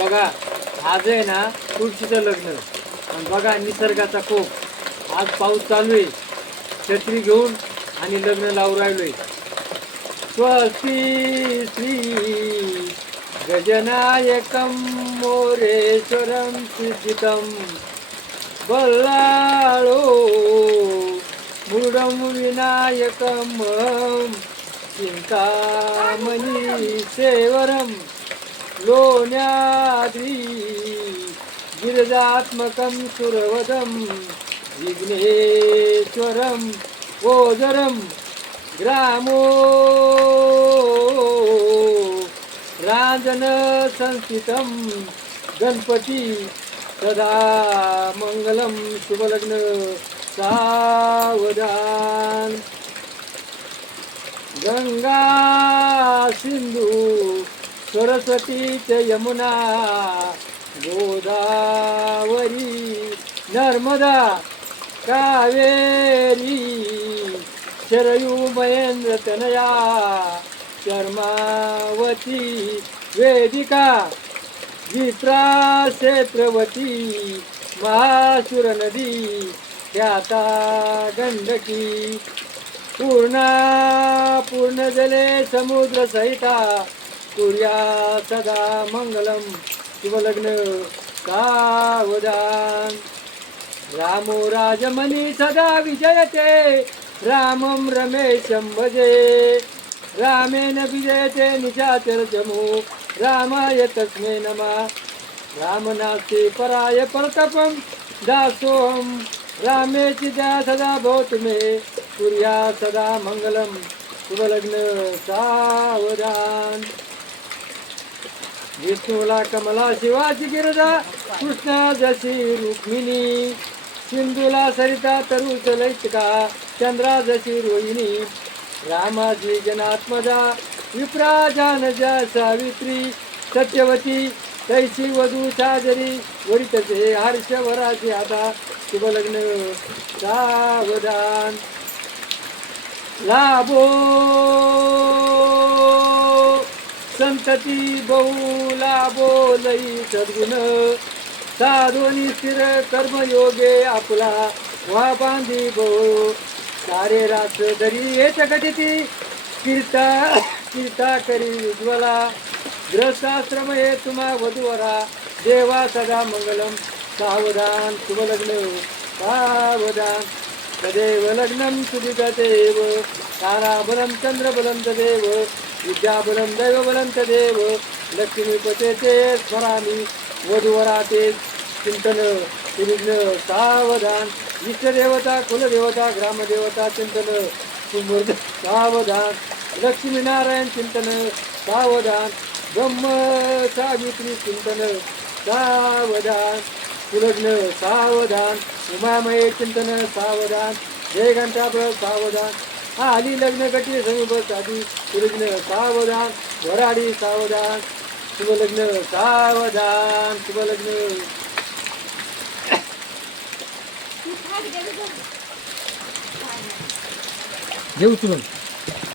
बघा आज आहे ना तुळशीचं लग्न आणि बघा निसर्गाचा कोप आज पाऊस चालू आहे छत्री घेऊन आणि लग्न लावून राहिलोय स्वस्ती श्री गजनायकं मोरेश्वरं सिद्धितं बल्लाळो मुरुडं विनायकं चिंतामणी सेवरं लोण्याद्री गिरिजात्मकं सुरवदं विघ्नेश्वरं ओजरं ग्रामो रांजन संस्थितं गणपती सदा मंगलम शुभलग्न सावधान गंगा सिंधू सरस्वती च यमुना गोदावरी नर्मदा कावेरी शरयू महेंद्र तनया शर्मावती वेदिका विप्रा क्षेत्रवती महासुर नदी ख्याता गंडकी पूर्ण जले समुद्र सहिता कुर्या सदा मंगलम शुभलग्न सावधान रामो राजमनी सदा विजयते रामं रमेशं भजे रामेण विजयते निशाचर जमो रामाय तस्मै नमः रामनास्ति पराय परतपं दासोऽहं रामेति दया सदा भवतु मे कुर्या सदा मंगलम शुभलग्न सावधान विष्णूला कमला शिवाची गिरजा कृष्णा जशी रुक्मिणी सिंधूला सरिता तरुच लैतिका चंद्रा जशी रोहिणी रामाची जनात्मजा विप्रा जानजा सावित्री सत्यवती तैसी वधू साजरी वरितचे हर्षवराची आता शुभलग्न सावधान लाभो संतती बहु लाभो लई सद्गुण साधोनी स्थिर कर्मयोगे आपला वा बांधी भो सारे रास धरी येत गतिती कीर्ता करी उज्ज्वला ग्रहशास्त्रम हे तुम्हा वधूवरा देवा सदा मंगलम सावधान शुभलग्न सावधान तदेव लग्नं सुविधतेव ताराबलं चंद्रबलं तदेव विद्याबलं दैवबलं तदेव लक्ष्मीपते ते स्मरामि वधूवराते चिंतन सुविघ्न सावधान इष्टदेवता कुलदेवता ग्रामदेवता चिंतन सुमूर्त सावधान लक्ष्मीनारायण चिंतन सावधान ब्रह्म सावित्री चिंतन सावधान सुलग्न सावधान उमामय चिंतन सावधान जय घंटाप्र सावधान आली लग्न गटी समीप आधी सुलग्न सावधान वराडी सावधान शुभलग्न सावधान शुभलग्न घेऊ तुला